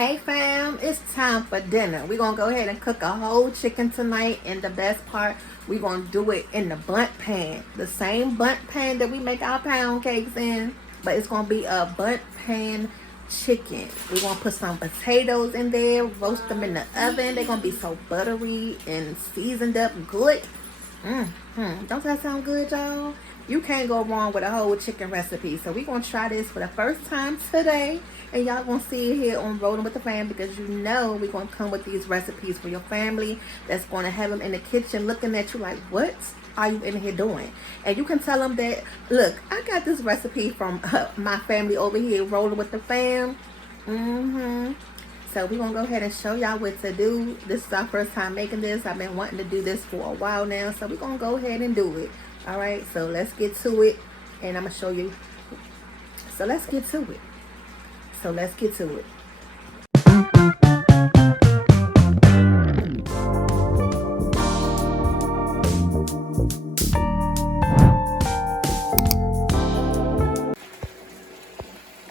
Hey fam, it's time for dinner. We're gonna go ahead and cook a whole chicken tonight, and the best part, we're gonna do it in the Bundt pan. The same Bundt pan that we make our pound cakes in, but it's gonna be a Bundt pan chicken. We're gonna put some potatoes in there, roast them in the oven. They're gonna be so buttery and seasoned up good. Don't that sound good, y'all? You can't go wrong with a whole chicken recipe. So we're going to try this for the first time today. And y'all going to see it here on Rolling with the Fam, because you know we're going to come with these recipes for your family that's going to have them in the kitchen looking at you like, what are you in here doing? And you can tell them that, look, I got this recipe from my family over here, Rolling with the Fam. So we're going to go ahead and show y'all what to do. This is our first time making this. I've been wanting to do this for a while now. So we're going to go ahead and do it. All right, so let's get to it. And I'm going to show you. So let's get to it.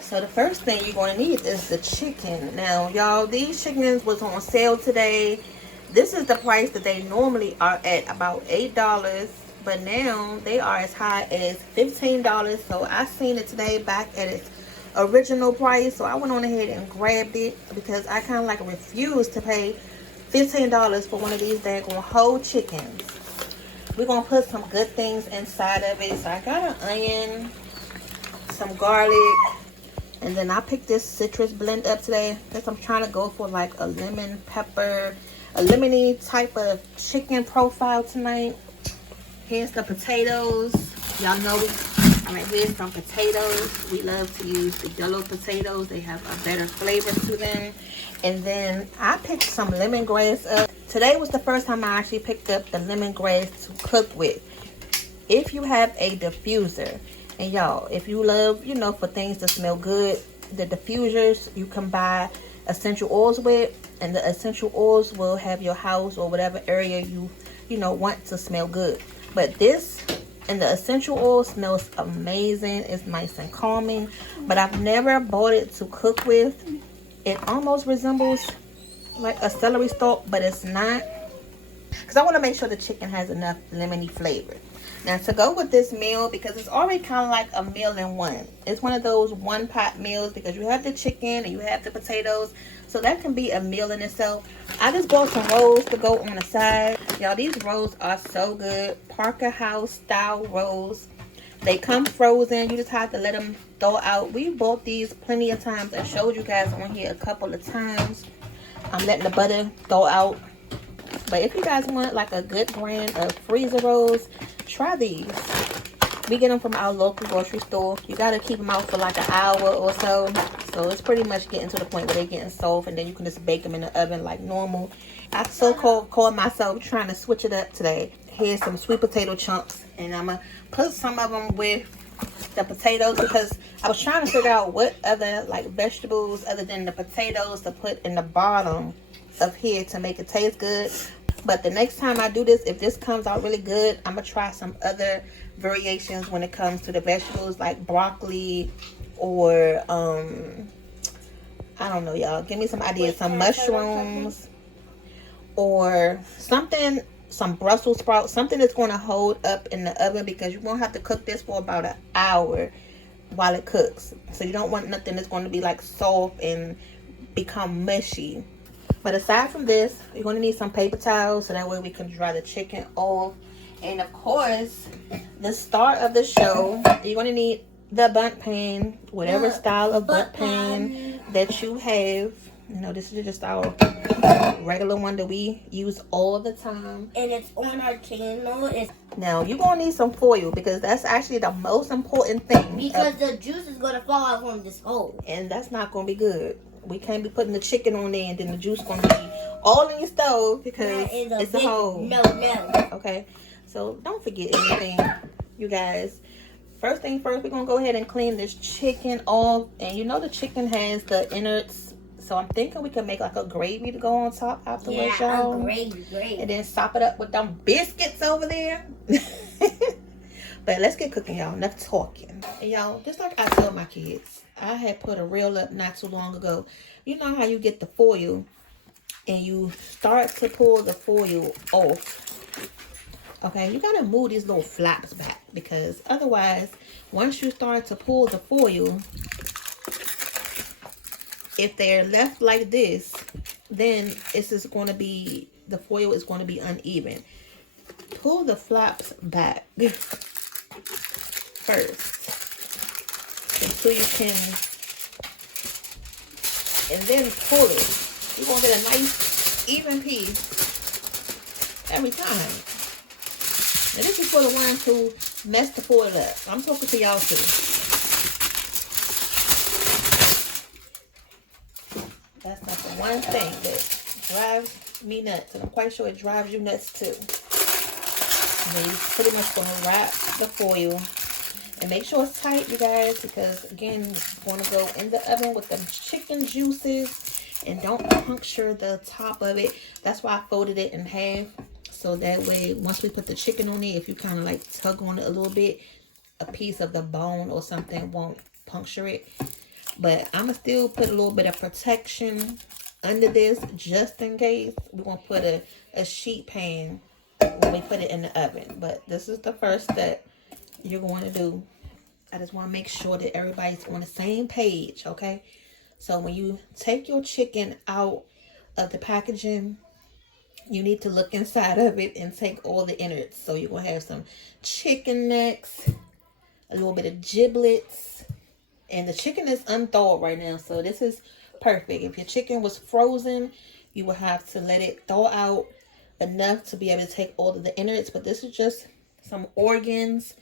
So the first thing you're going to need is the chicken. Now, y'all, these chickens was on sale today. This is the price that they normally are at, about $8. But now they are as high as $15. So I seen it today back at its original price. So I went on ahead and grabbed it because I kind of like refuse to pay $15 for one of these daggone whole chickens. We're going to put some good things inside of it. So I got an onion, some garlic, and then I picked this citrus blend up today because I'm trying to go for like a lemon pepper, a lemony type of chicken profile tonight. Here's the potatoes. Y'all know here's some potatoes. We love to use the yellow potatoes. They have a better flavor to them. And then I picked some lemongrass up. Today was the first time I actually picked up the lemongrass to cook with. If you have a diffuser, and y'all, if you love, for things to smell good, the diffusers you can buy essential oils with, and the essential oils will have your house or whatever area you want to smell good. But this and the essential oil smells amazing. It's nice and calming. But I've never bought it to cook with. It almost resembles like a celery stalk, but it's not. Because I want to make sure the chicken has enough lemony flavor. Now to go with this meal, because it's already kind of like a meal in one. It's one of those one pot meals because you have the chicken and you have the potatoes. So that can be a meal in itself. I just bought some rolls to go on the side. Y'all, these rolls are so good. Parker House style rolls. They come frozen. You just have to let them thaw out. We bought these plenty of times. I showed you guys on here a couple of times. I'm letting the butter thaw out. But if you guys want like a good brand of freezer rolls, try these. We get them from our local grocery store. You got to keep them out for like an hour or so. So it's pretty much getting to the point where they're getting soft, and then you can just bake them in the oven like normal. I call myself trying to switch it up today. Here's some sweet potato chunks, and I'm going to put some of them with the potatoes because I was trying to figure out what other like vegetables other than the potatoes to put in the bottom of here to make it taste good. But the next time I do this, if this comes out really good, I'm going to try some other variations when it comes to the vegetables, like broccoli or, I don't know, y'all. Give me some ideas. Some mushrooms or something, some Brussels sprouts, something that's going to hold up in the oven because you're going to have to cook this for about an hour while it cooks. So you don't want nothing that's going to be like soft and become mushy. But aside from this, you're going to need some paper towels so that way we can dry the chicken off. And of course, the star of the show, you're going to need the Bundt pan, whatever style of Bundt pan that you have. This is just our regular one that we use all the time. And it's on our channel. Now, you're going to need some foil because that's actually the most important thing. Because the juice is going to fall out from this hole. And that's not going to be good. We can't be putting the chicken on there and then the juice going to be all in your stove because it's a hole. No. Okay, so don't forget anything, you guys. First thing first, we're going to go ahead and clean this chicken off. And the chicken has the innards. So I'm thinking we can make like a gravy to go on top afterwards, y'all. Yeah, a gravy. And then sop it up with them biscuits over there. But let's get cooking, y'all. Enough talking. And y'all, just like I tell my kids, I had put a reel up not too long ago. You know how you get the foil and you start to pull the foil off. Okay, you gotta move these little flaps back, because otherwise, once you start to pull the foil, if they're left like this, then it's just going to be, the foil is going to be uneven. Pull the flaps back first until you can, and then pull it. You're going to get a nice even piece every time. And this is for the ones who mess the foil up. I'm talking to y'all too. That's like the one thing that drives me nuts, and I'm quite sure it drives you nuts too. And then you're pretty much going to wrap the foil and make sure it's tight, you guys, because again, it's going to go in the oven with the chicken juices, and don't puncture the top of it. That's why I folded it in half, so that way once we put the chicken on it, if you kind of like tug on it a little bit, a piece of the bone or something won't puncture it. But I'm going to still put a little bit of protection under this just in case. We're going to put a sheet pan when we put it in the oven. But this is the first step you're going to do. I just want to make sure that everybody's on the same page, okay? So when you take your chicken out of the packaging, you need to look inside of it and take all the innards. So you're going to have some chicken necks, a little bit of giblets. And the chicken is unthawed right now, so this is perfect. If your chicken was frozen, you will have to let it thaw out enough to be able to take all of the innards. But this is just some organs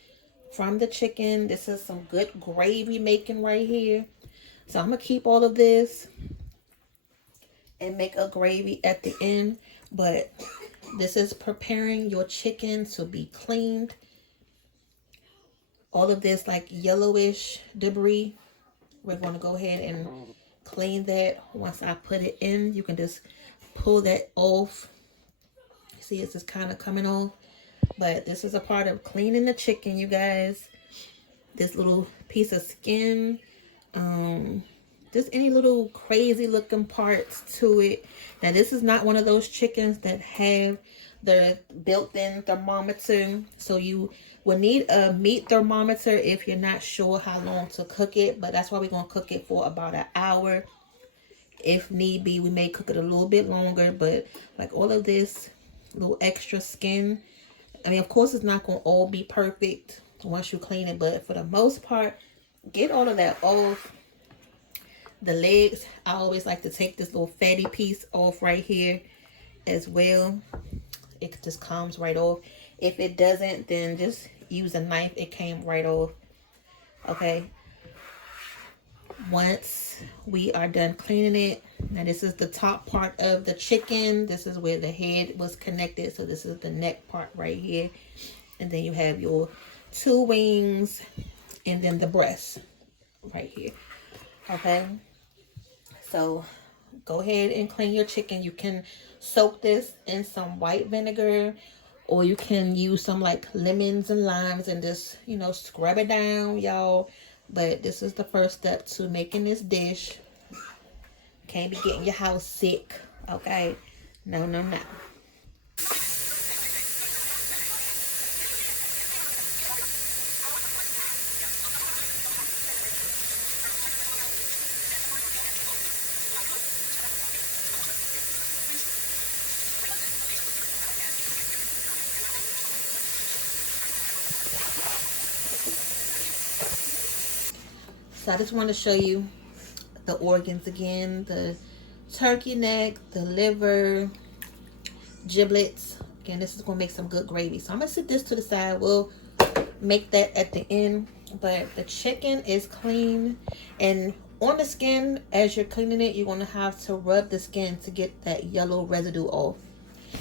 from the chicken. This is some good gravy making right here. So I'm going to keep all of this and make a gravy at the end. But this is preparing your chicken to be cleaned. All of this like yellowish debris, we're going to go ahead and clean that. Once I put it in, you can just pull that off. See, it's just kind of coming off. But this is a part of cleaning the chicken, you guys. This little piece of skin, just any little crazy looking parts to it. Now, this is not one of those chickens that have the built-in thermometer, so you will need a meat thermometer if you're not sure how long to cook it. But that's why we're going to cook it for about an hour. If need be, we may cook it a little bit longer. But like all of this little extra skin, I mean, of course it's not going to all be perfect once you clean it, but for the most part, get all of that off. The legs, I always like to take this little fatty piece off right here as well. It just comes right off. If it doesn't, then just use a knife. It came right off. Okay. Once we are done cleaning it, now this is the top part of the chicken. This is where the head was connected. So this is the neck part right here. And then you have your two wings and then the breast right here. Okay. So go ahead and clean your chicken. You can soak this in some white vinegar, or you can use some like lemons and limes and just, you know, scrub it down, y'all. But this is the first step to making this dish. Can't be getting your house sick, okay? No, no, no. So I just want to show you the organs again. The turkey neck, the liver, giblets. Again, this is going to make some good gravy. So I'm going to set this to the side. We'll make that at the end. But the chicken is clean. And on the skin, as you're cleaning it, you're going to have to rub the skin to get that yellow residue off.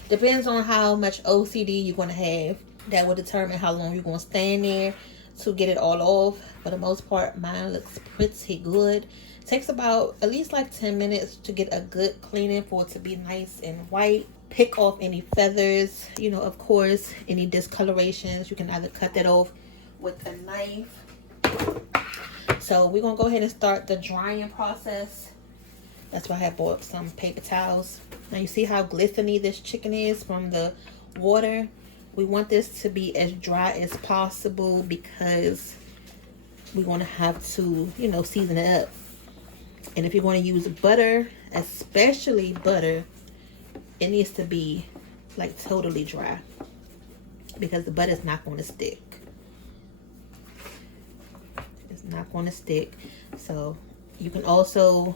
Depends on how much OCD you're going to have. That will determine how long you're going to stand there to get it all off. For the most part, mine looks pretty good. Takes about at least like 10 minutes to get a good cleaning for it to be nice and white. Pick off any feathers, you know, of course, any discolorations. You can either cut that off with a knife. So we're gonna go ahead and start the drying process. That's why I have bought some paper towels. Now you see how glistening this chicken is from the water. We want this to be as dry as possible because we're going to have to, you know, season it up. And if you're going to use butter, especially butter, it needs to be like totally dry because the butter is not going to stick. It's not going to stick. So you can also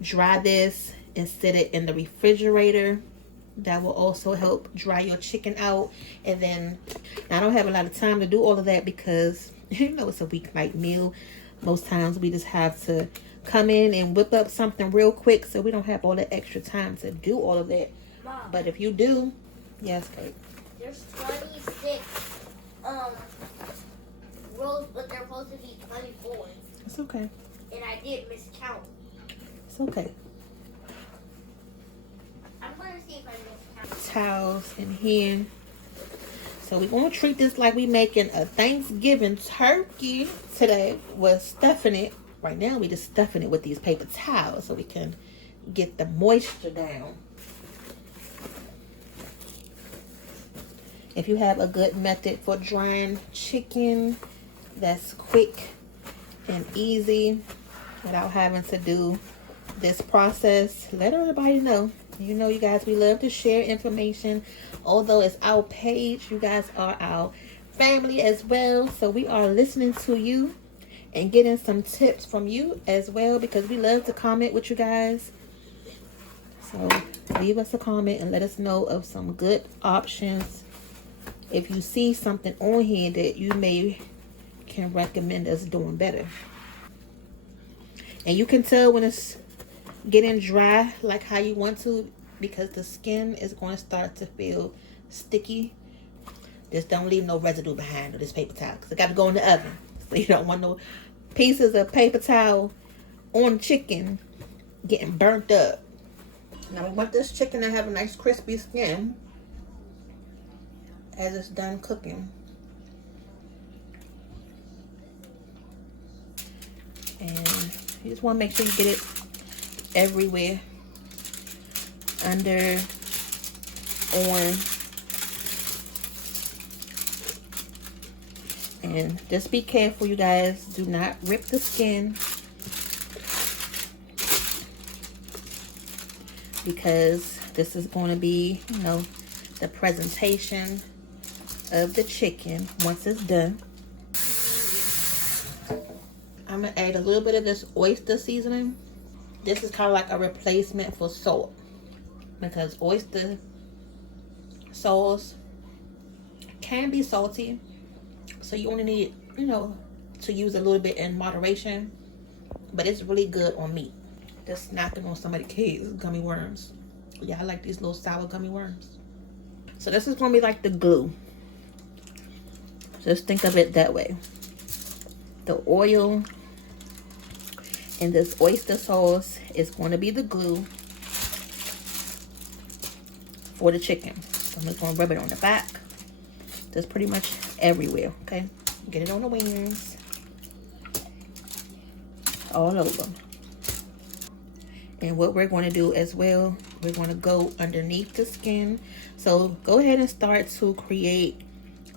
dry this and set it in the refrigerator. That will also help dry your chicken out. And then I don't have a lot of time to do all of that because you know it's a weeknight meal. Most times we just have to come in and whip up something real quick, so we don't have all the extra time to do all of that. Mom, but if you do, yes, Kate. there's 26 rolls, but they're supposed to be 24. It's okay. And I did miscount. It's okay. I'm gonna see if I miscount. Towels in here. So we're gonna treat this like we making a Thanksgiving turkey today. We're stuffing it. Right now we just stuffing it with these paper towels so we can get the moisture down. If you have a good method for drying chicken that's quick and easy without having to do this process, let everybody know. You know, you guys, we love to share information. Although it's our page, you guys are our family as well. So we are listening to you and getting some tips from you as well because we love to comment with you guys. So leave us a comment and let us know of some good options. If you see something on here that you can recommend us doing better. And you can tell when it's getting dry like how you want to because the skin is going to start to feel sticky. Just don't leave no residue behind on this paper towel because it got to go in the oven. So you don't want no pieces of paper towel on chicken getting burnt up. Now we want this chicken to have a nice crispy skin as it's done cooking. And you just want to make sure you get it everywhere. Under, on, and just be careful, you guys. Do not rip the skin because this is going to be, you know, the presentation of the chicken once it's done. I'm gonna add a little bit of this oyster seasoning. This is kind of like a replacement for salt because oyster sauce can be salty, so you only need, you know, to use a little bit in moderation, but it's really good on meat. Just knocking on somebody's kids gummy worms. Yeah, I like these little sour gummy worms. So this is gonna be like the glue. Just think of it that way. The oil and this oyster sauce is going to be the glue for the chicken. So I'm just going to rub it on the back. Just pretty much everywhere, okay? Get it on the wings. All over. And what we're going to do as well, we're going to go underneath the skin. So go ahead and start to create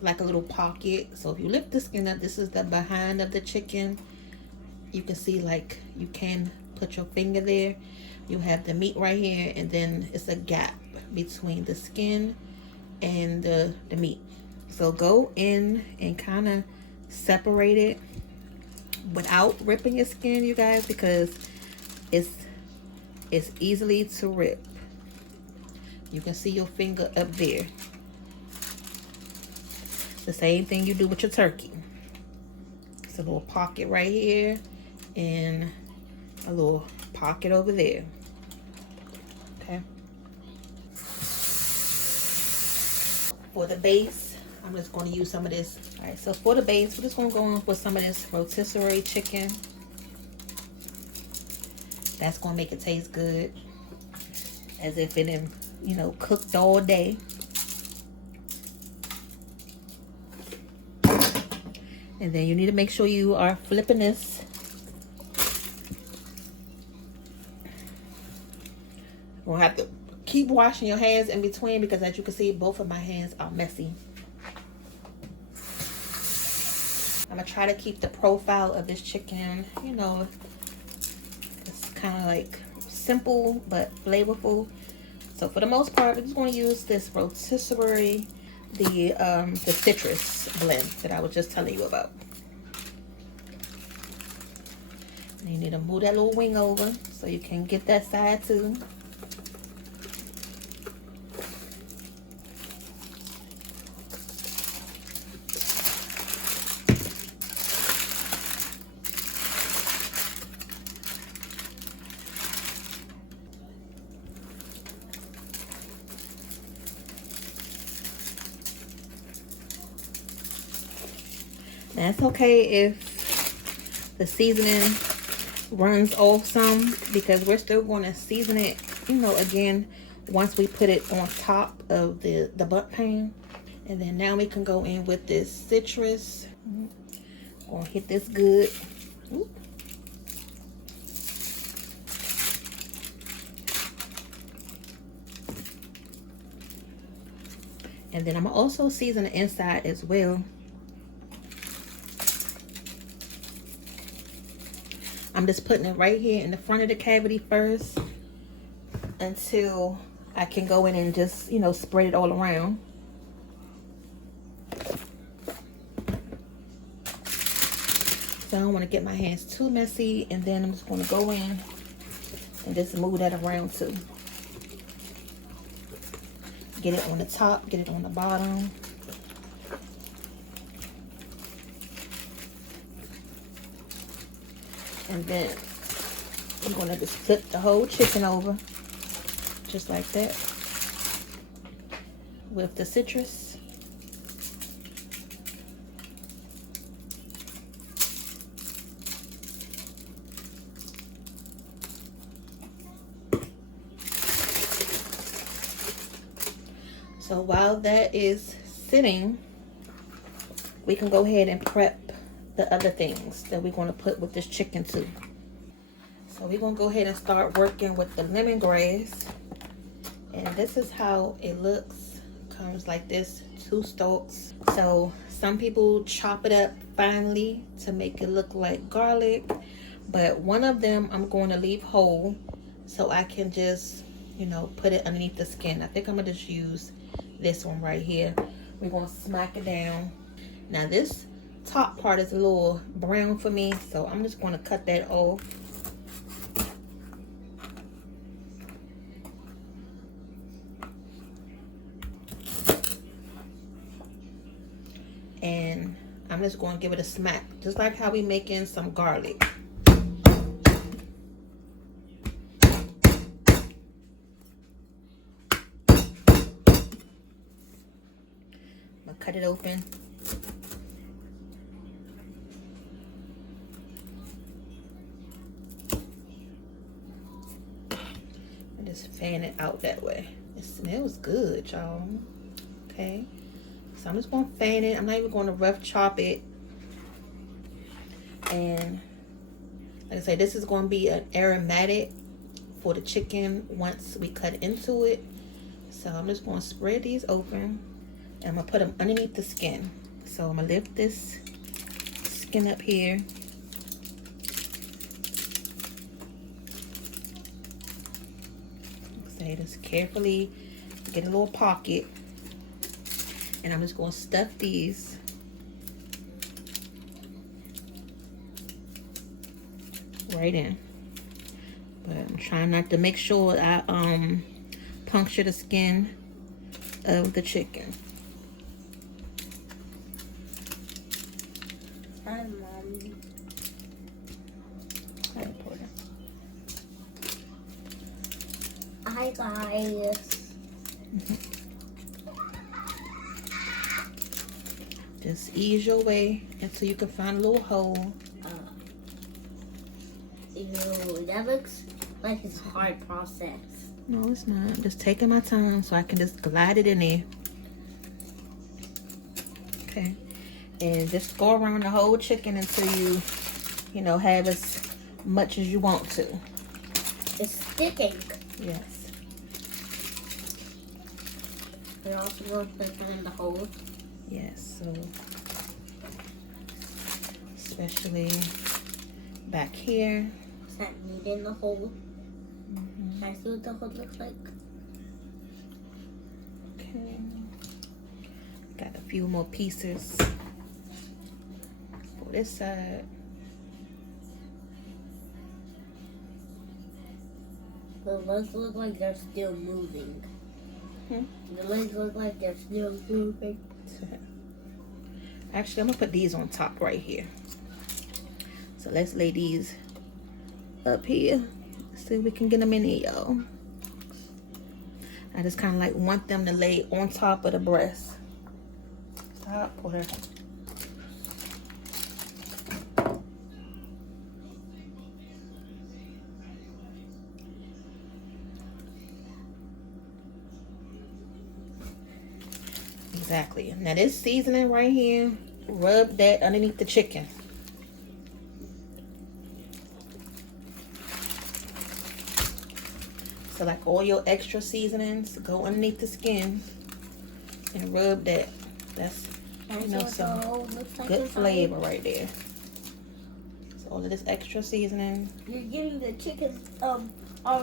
like a little pocket. So if you lift the skin up, this is the behind of the chicken. You can see like you can put your finger there. You have the meat right here, and then it's a gap between the skin and the meat. So go in and kind of separate it without ripping your skin, you guys, because it's easily to rip. You can see your finger up there. The same thing you do with your turkey. It's a little pocket right here and a little pocket over there. Okay. For the base, I'm just going to use some of this. All right, so for the base, we're just going to go in with some of this rotisserie chicken. That's going to make it taste good, as if it been, you know, cooked all day. And then you need to make sure you are flipping this. You'll have to keep washing your hands in between because as you can see, both of my hands are messy. I'm gonna try to keep the profile of this chicken, you know, it's kind of like simple but flavorful. So for the most part, we're just going to use this rotisserie, the citrus blend that I was just telling you about. And you need to move that little wing over so you can get that side too. Now it's okay if the seasoning runs off some because we're still going to season it, you know, again once we put it on top of the Bundt pan. And then now we can go in with this citrus. Gonna hit this good. Ooh. And then I'm gonna also season the inside as well. I'm just putting it right here in the front of the cavity first until I can go in and just, you know, spread it all around. So I don't want to get my hands too messy, and then I'm just going to go in and just move that around too. Get it on the top, get it on the bottom. And then I'm going to just flip the whole chicken over, just like that, with the citrus. So while that is sitting, we can go ahead and prep the other things that we're going to put with this chicken too. So we're going to go ahead and start working with the lemongrass. And this is how it looks. Comes like this, 2 stalks. So some people chop it up finely to make it look like garlic, but one of them I'm going to leave whole so I can just, you know, put it underneath the skin. I think I'm going to just use this one right here. We're going to smack it down. Now this top part is a little brown for me, so I'm just going to cut that off. And I'm just going to give it a smack, just like how we making some garlic. I'm going to cut it open. Just fan it out that way. It smells good, y'all. Okay, so I'm just gonna fan it. I'm not even going to rough chop it. And like I said, this is going to be an aromatic for the chicken once we cut into it. So I'm just going to spread these open and I'm gonna put them underneath the skin. So I'm gonna lift this skin up here. Just carefully get a little pocket, and I'm just going to stuff these right in. But I'm trying not to make sure I puncture the skin of the chicken. Hi, Mommy. Hi, Porter. Hi, guys. Just ease your way until you can find a little hole. Ew, that looks like it's a hard process. No, it's not. I'm just taking my time so I can just glide it in there. Okay. And just go around the whole chicken until you, you know, have as much as you want to. It's sticking. Yes. We're also going to put it in the hole. Yes, so especially back here. Is that meat in the hole? Can I see what the hole looks like? Okay. Got a few more pieces for this side. The legs look like they're still moving. The legs look like they're still moving. Actually, I'm gonna put these on top right here. So let's lay these up here. See if we can get them in here, y'all. I just kind of like want them to lay on top of the breast. Stop, or exactly. Now this seasoning right here, rub that underneath the chicken. So like all your extra seasonings go underneath the skin and rub that. That's, you know, some good flavor right there. So all of this extra seasoning. You're giving the chicken all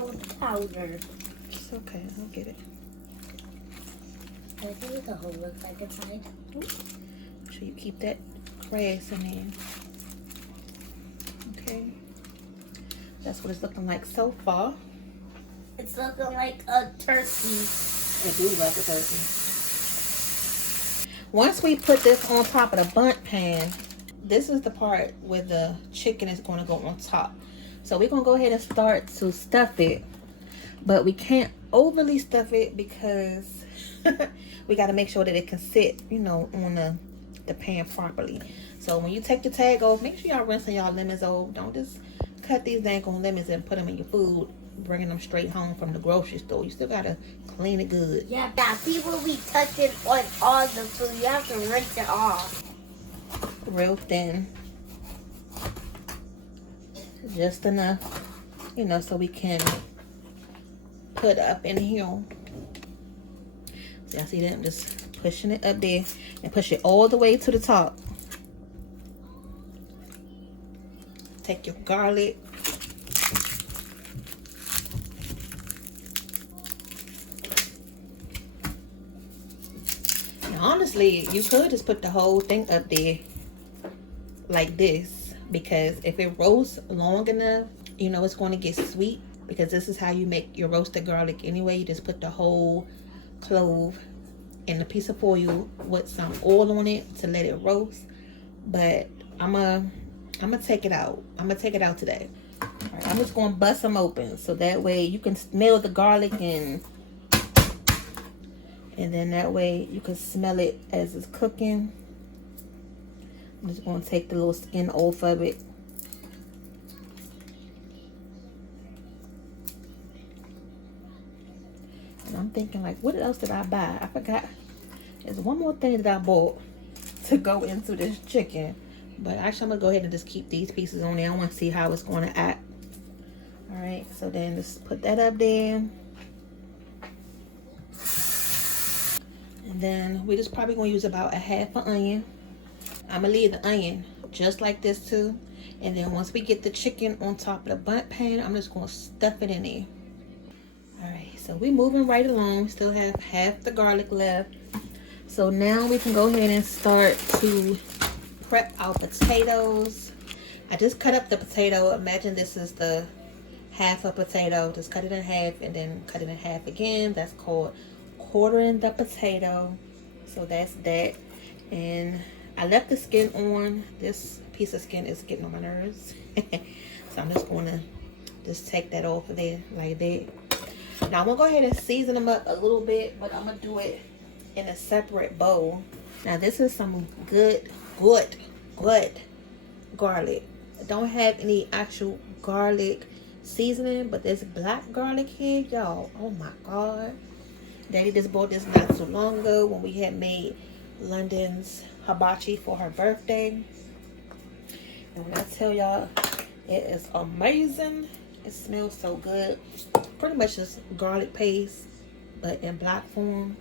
the powder. It's okay, I'll get it. I think what the hole looks like inside. Make sure you keep that grass in there. Okay. That's what it's looking like so far. It's looking like a turkey. It do like a turkey. Once we put this on top of the bundt pan, this is the part where the chicken is going to go on top. So we're going to go ahead and start to stuff it. But we can't overly stuff it because we got to make sure that it can sit, you know, on the pan properly. So when you take the tag off, make sure y'all rinsing y'all lemons off. Don't just cut these dang on lemons and put them in your food, bringing them straight home from the grocery store. You still got to clean it good. Yeah, people be touching on all the food. You have to rinse it off. Real thin. Just enough, you know, so we can put up in here. See, I see that? I'm just pushing it up there and push it all the way to the top. Take your garlic. Now, honestly, you could just put the whole thing up there like this, because if it roasts long enough, you know it's going to get sweet, because this is how you make your roasted garlic anyway. You just put the whole clove in a piece of foil with some oil on it to let it roast. But I'm gonna take it out. I'm gonna take it out today. All right, I'm just gonna bust them open so that way you can smell the garlic, and then that way you can smell it as it's cooking. I'm just gonna take the little skin off of it. And I'm thinking, like, what else did I buy? I forgot. There's one more thing that I bought to go into this chicken. But actually, I'm going to go ahead and just keep these pieces on there. I want to see how it's going to act. Alright, so then just put that up there. And then we're just probably going to use about a half an onion. I'm going to leave the onion just like this too. And then once we get the chicken on top of the bundt pan, I'm just going to stuff it in there. Alright, so we're moving right along. We still have half the garlic left. So now we can go ahead and start to prep our potatoes. I just cut up the potato. Imagine this is the half a potato. Just cut it in half and then cut it in half again. That's called quartering the potato. So that's that. And I left the skin on. This piece of skin is getting on my nerves. So I'm just going to just take that off of there like that. Now I'm going to go ahead and season them up a little bit, but I'm going to do it in a separate bowl. Now this is some good garlic. I don't have any actual garlic seasoning, but this black garlic here, y'all, oh my god. Daddy just bought this not so long ago when we had made London's hibachi for her birthday. And when I tell y'all, it is amazing. It smells so good. Pretty much just garlic paste, but in black form.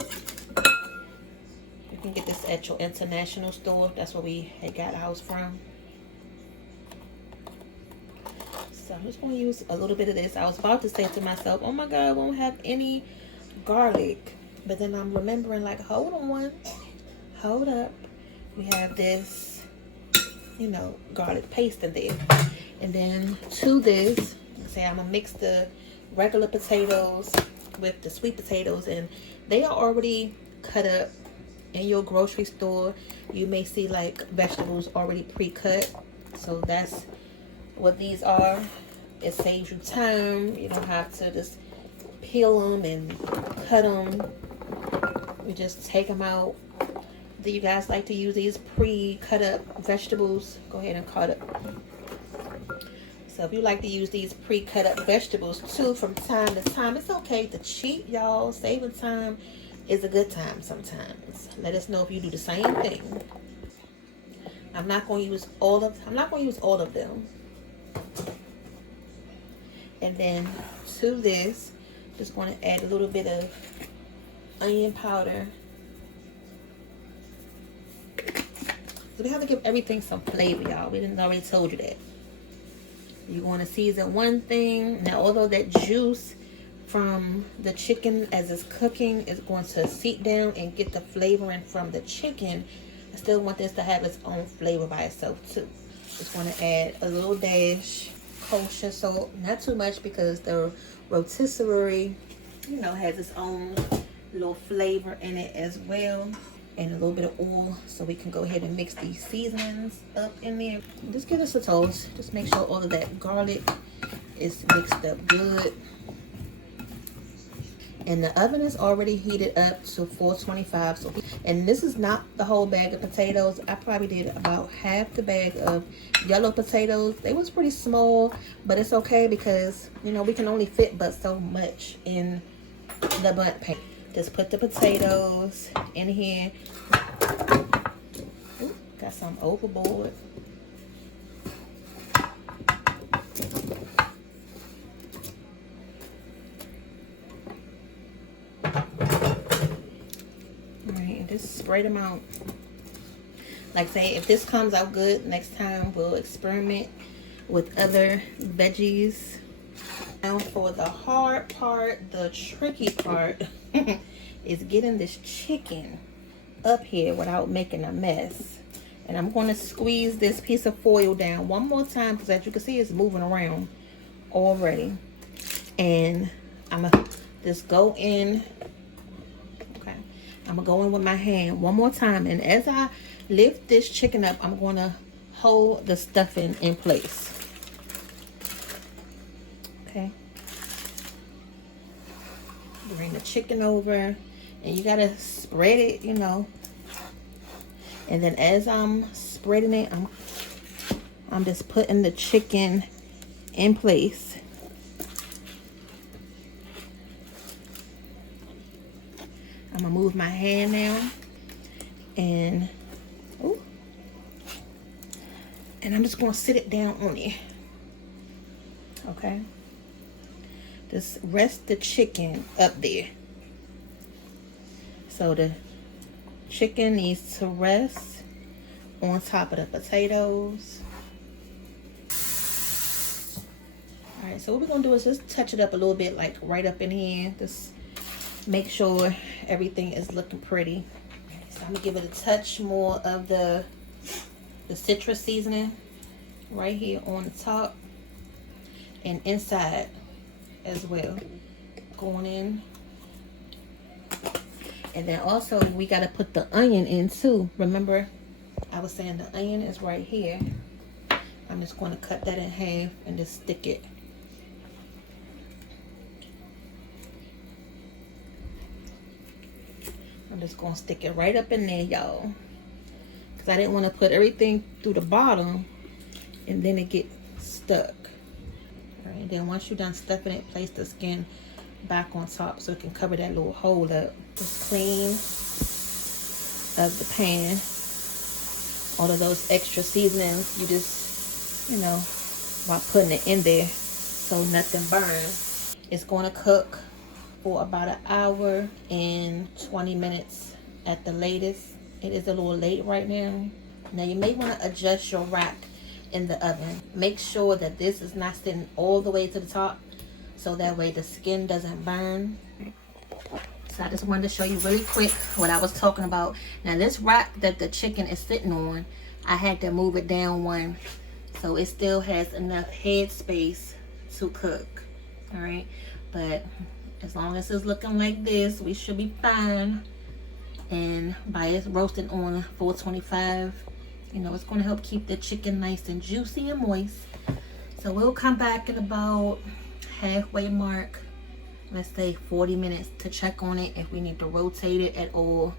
You can get this at your international store. That's where we had got ours from. So I'm just going to use a little bit of this. I was about to say to myself, oh my God, I won't have any garlic. But then I'm remembering, like, hold on. Hold up. We have this, you know, garlic paste in there. And then to this, say I'm going to mix the regular potatoes with the sweet potatoes. And they are already cut up. In your grocery store, you may see like vegetables already pre-cut. So that's what these are. It saves you time. You don't have to just peel them and cut them. You just take them out. Do you guys like to use these pre-cut up vegetables? Go ahead and cut it. So if you like to use these pre-cut up vegetables too from time to time, it's okay to cheat, y'all. Saving time is a good time sometimes. Let us know if you do the same thing. I'm not going to use all of them. And then to this, just going to add a little bit of onion powder. So we have to give everything some flavor, y'all. We didn't already told you that. You're going to season one thing. Now, although that juice from the chicken as it's cooking is going to seep down and get the flavoring from the chicken, I still want this to have its own flavor by itself too. Just want to add a little dash kosher salt, not too much because the rotisserie, you know, has its own little flavor in it as well. And a little bit of oil, so we can go ahead and mix these seasonings up in there. Just give us a toast. Just make sure all of that garlic is mixed up good. And the oven is already heated up to 425. So, and this is not the whole bag of potatoes. I probably did about half the bag of yellow potatoes. They was pretty small, but it's okay because, you know, we can only fit but so much in the Bundt pan. Just put the potatoes in here. Ooh, got some overboard. Alright, and just spread them out. Like I say, if this comes out good, next time we'll experiment with other veggies. Now for the hard part, the tricky part is getting this chicken up here without making a mess. And I'm going to squeeze this piece of foil down one more time because as you can see, it's moving around already. And I'm going to just go in. Okay. I'm going to go in with my hand one more time. And as I lift this chicken up, I'm going to hold the stuffing in place. Okay. Bring the chicken over, and you gotta spread it, you know. And then as I'm spreading it, I'm just putting the chicken in place. I'm gonna move my hand now, and I'm just gonna sit it down on it. Okay. Just rest the chicken up there. So the chicken needs to rest on top of the potatoes. Alright, so what we're going to do is just touch it up a little bit, like right up in here. Just make sure everything is looking pretty. So I'm going to give it a touch more of the citrus seasoning right here on the top and inside as well, going in. And then also we got to put the onion in too. Remember I was saying the onion is right here. I'm just going to cut that in half and just stick it. I'm just going to stick it right up in there, y'all, because I didn't want to put everything through the bottom and then it get stuck. And then once you're done stuffing it, place the skin back on top so it can cover that little hole up. Just clean of the pan. All of those extra seasonings, you just, you know, while putting it in there so nothing burns. It's going to cook for about an hour and 20 minutes at the latest. It is a little late right now. Now you may want to adjust your rack in the oven. Make sure that this is not sitting all the way to the top, so that way the skin doesn't burn. So I just wanted to show you really quick what I was talking about. Now this rack that the chicken is sitting on, I had to move it down one, so it still has enough head space to cook. All right, but as long as it's looking like this, we should be fine. And by it roasting on 425, you know, it's going to help keep the chicken nice and juicy and moist. So we'll come back in about halfway mark, let's say 40 minutes, to check on it. If we need to rotate it at all,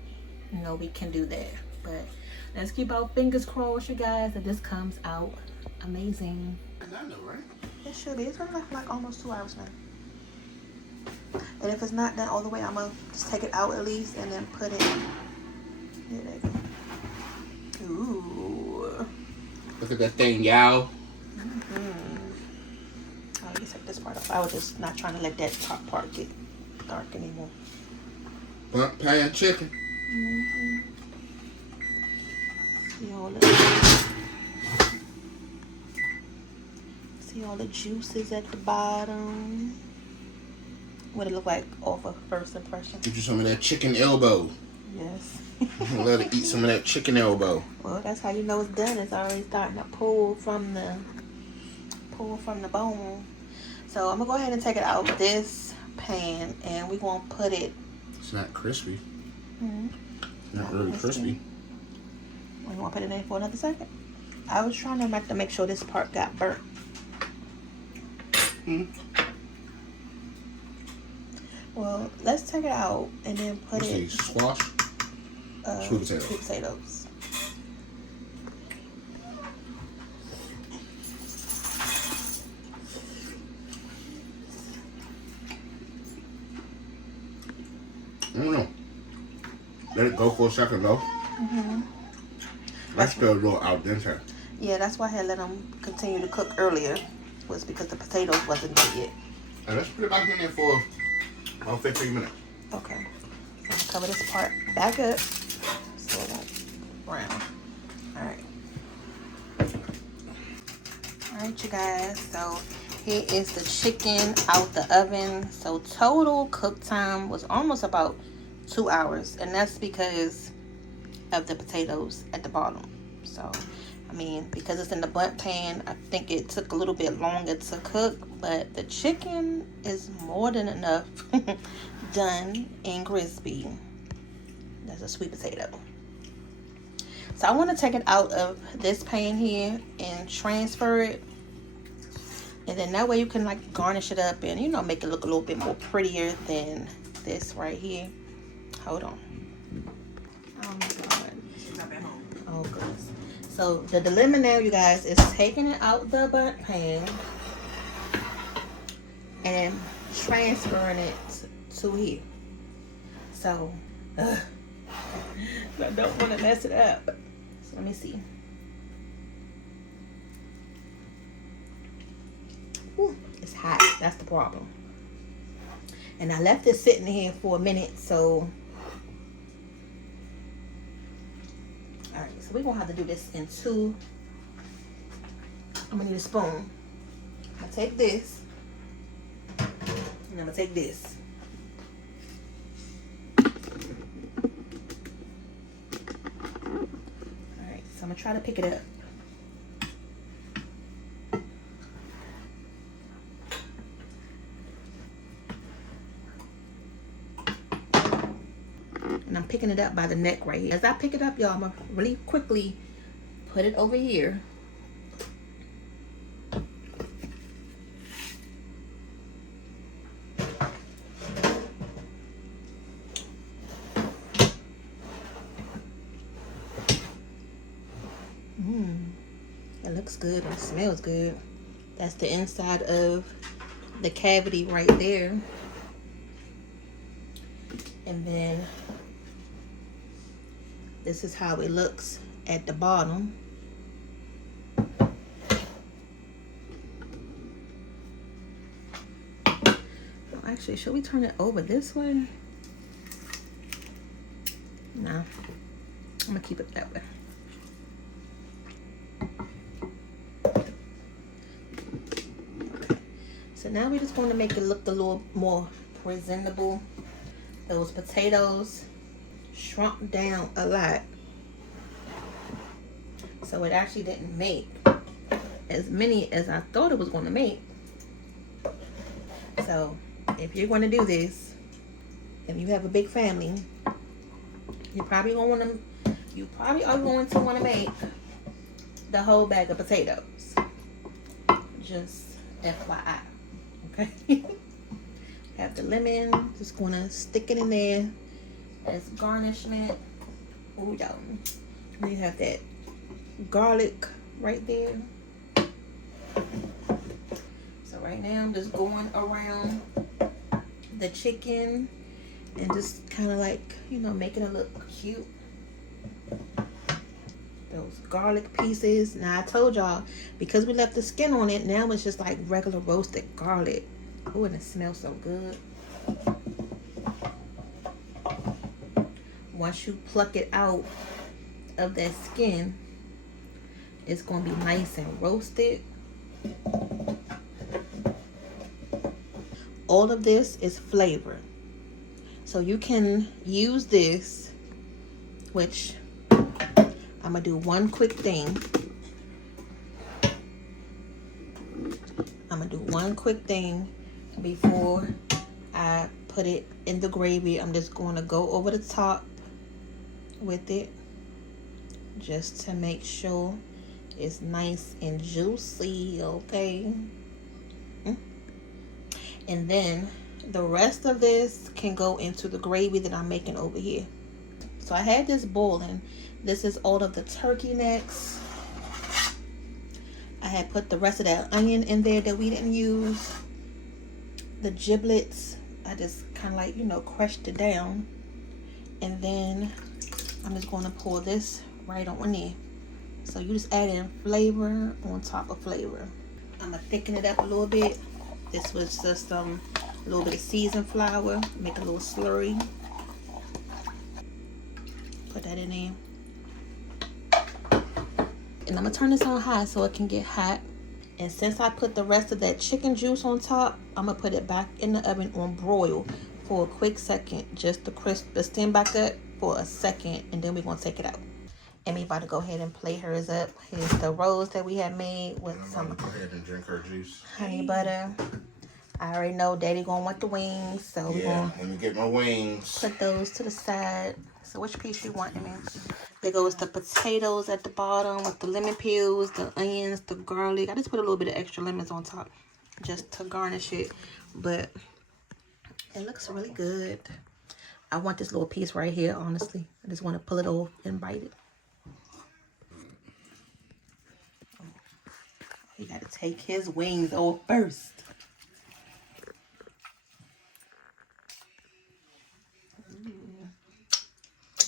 you know, we can do that. But let's keep our fingers crossed, you guys, that this comes out amazing. I know, right? It should be. It's gonna last like almost 2 hours now. And if it's not done all the way, I'm gonna just take it out at least and then put it. Yeah, there you go. Ooh. Look at that thing, y'all. Oh, you take this part off. I was just not trying to let that top part get dark anymore. Bundt Pan Chicken. See all the juices at the bottom. What it look like off of first impression? Get you some of that chicken elbow. Yes. Let her eat some of that chicken elbow. Well, that's how you know it's done. It's already starting to pull from the bone. So I'm gonna go ahead and take it out of this pan, and we're gonna put it. It's not crispy. Not really crispy. We want to put it in for another second. I was trying to make sure this part got burnt. Well, let's take it out and then put What's it. these? Squash? Sweet potatoes. Sweet potatoes. I don't know. Let it go for a second though. That's still a little al dente. Yeah, that's why I had let them continue to cook earlier, was because the potatoes wasn't done yet. And let's put it back in there for about 15 minutes. Okay. So I'm gonna cover this part back up so it won't brown. Alright. Alright, you guys. So here is the chicken out the oven. So total cook time was almost about 2 hours. And that's because of the potatoes at the bottom. So, I mean, because it's in the Bundt pan, I think it took a little bit longer to cook. But the chicken is more than enough done and crispy. That's a sweet potato. So I want to take it out of this pan here and transfer it. And then that way you can like garnish it up and, you know, make it look a little bit more prettier than this right here. Hold on. Oh my God. Oh goodness. So the dilemma now, you guys, is taking it out the Bundt pan and transferring it to here. So I don't want to mess it up. So let me see. Ooh, it's hot. That's the problem. And I left it sitting here for a minute, so alright, so we're gonna have to do this in two. I'm gonna need a spoon. I'm gonna take this, and I'm gonna take this. Alright, so I'm gonna try to pick it up. And I'm picking it up by the neck right here. As I pick it up, y'all, I'm gonna really quickly put it over here. It looks good. It smells good. That's the inside of the cavity right there. And then This is how it looks at the bottom. Actually, should we turn it over this way? No, I'm gonna keep it that way. So now we're just going to make it look a little more presentable. Those potatoes shrunk down a lot, so it actually didn't make as many as I thought it was going to make. So if you're going to do this, if you have a big family, you probably are going to want to make the whole bag of potatoes. Just FYI. Okay. Have the lemon, just gonna stick it in there as garnishment. Ooh, y'all. Then you have that garlic right there. So right now I'm just going around the chicken and just kind of like, you know, making it look cute. Those garlic pieces. Now I told y'all, because we left the skin on it, now it's just like regular roasted garlic. Oh, and it smells so good. Once you pluck it out of that skin, it's gonna be nice and roasted. All of this is flavor, so you can use this, which I'm gonna do one quick thing. I'm gonna do one quick thing before I put it in the gravy. I'm just going to go over the top with it just to make sure it's nice and juicy, okay? And then the rest of this can go into the gravy that I'm making over here. So I had this boiling. This is all of the turkey necks. I had put the rest of that onion in there that we didn't use. The giblets, I just kind of like, you know, crushed it down. And then I'm just going to pour this right on there. So you just add in flavor on top of flavor. I'm going to thicken it up a little bit. This was just a little bit of seasoned flour. Make a little slurry. Put that in there. And I'm going to turn this on high so it can get hot. And since I put the rest of that chicken juice on top, I'm going to put it back in the oven on broil for a quick second. Just to crisp the stem back up for a second. And then we're going to take it out. Amy about to go ahead and plate hers up. Here's the rolls that we had made with some go ahead and drink her juice. Honey butter. I already know Daddy going to want the wings. So we're going to let me get my wings. put those to the side. So which piece you want, Amy? There goes the potatoes at the bottom with the lemon peels, the onions, the garlic. I just put a little bit of extra lemons on top just to garnish it. But it looks really good. I want this little piece right here, honestly. I just want to pull it off and bite it. You got to take his wings off first.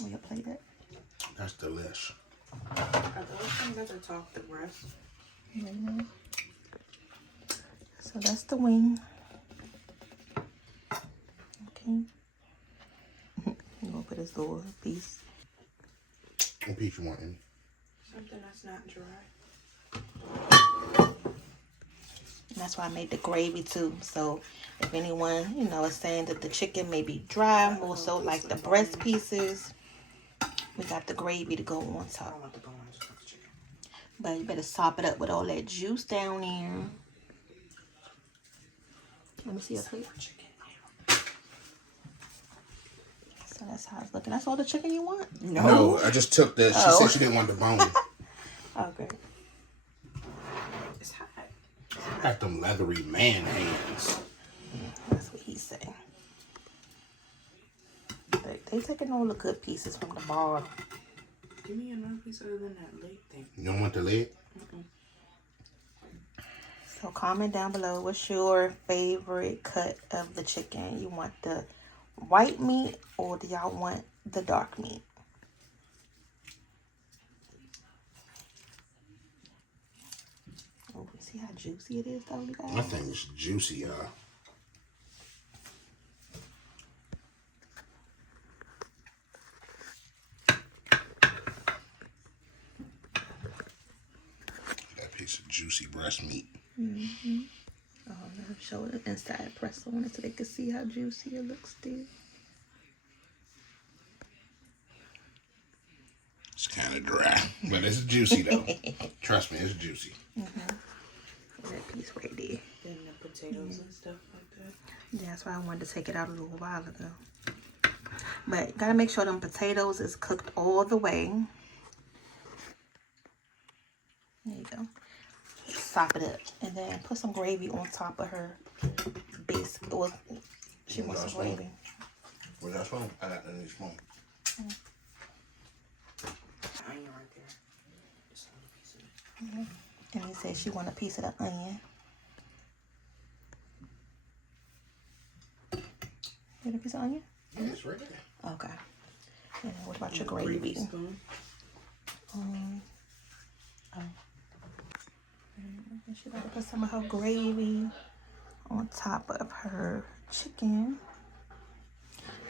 Will you play that? That's delish. Are those things that are top the breast? Mm-hmm. So that's the wing. Okay. I'm gonna put this little piece. What piece you want in? Something that's not dry. And that's why I made the gravy too. So if anyone, you know, is saying that the chicken may be dry, more so like the breast pieces, we got the gravy to go on top. I don't want the bone, I just want the chicken. But you better sop it up with all that juice down there. Let me see your plate. Chicken. So that's how it's looking. That's all the chicken you want? No, I just took the. She said she didn't want the bone. Okay. It's hot. Got them leathery man hands. That's what he's saying. They taking all the good pieces from the bottom. Give me another piece other than that leg thing. You don't want the leg? So comment down below, what's your favorite cut of the chicken? You want the white meat or do y'all want the dark meat? See how juicy it is, though, you guys? That thing is juicy, y'all. That piece of juicy breast meat. Mm-hmm. Oh, let me show it inside. Press on it so they can see how juicy it looks still. It's kind of dry, but it's juicy though. Trust me, it's juicy. That piece right there. Then the potatoes and stuff like that. Yeah, that's why I wanted to take it out a little while ago. But gotta make sure them potatoes is cooked all the way. There you go. Sop it up. And then put some gravy on top of her base. Well, she wants some gravy. Where's that spoon? I got that in the spoon. Onion right there. Just a little piece of it. And he said she want a piece of the onion. Get a piece of onion? Yeah, it's right there. Okay. And what about your gravy? Spoon. And she gotta put some of her gravy on top of her chicken.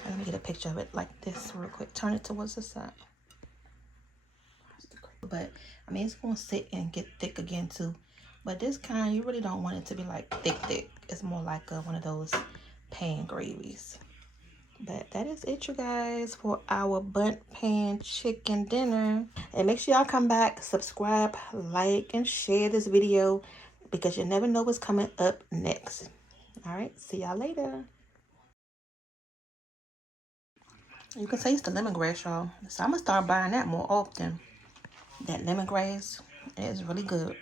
Let me get a picture of it like this real quick. Turn it towards the side. But I mean, it's gonna sit and get thick again too. But this kind, you really don't want it to be like thick. It's more like one of those pan gravies. But that is it, you guys, for our Bundt Pan Chicken Dinner. And make sure y'all come back, subscribe, like, and share this video, because you never know what's coming up next. All right, see y'all later. You can taste the lemongrass, y'all. So I'm gonna start buying that more often. That lemongrass is really good.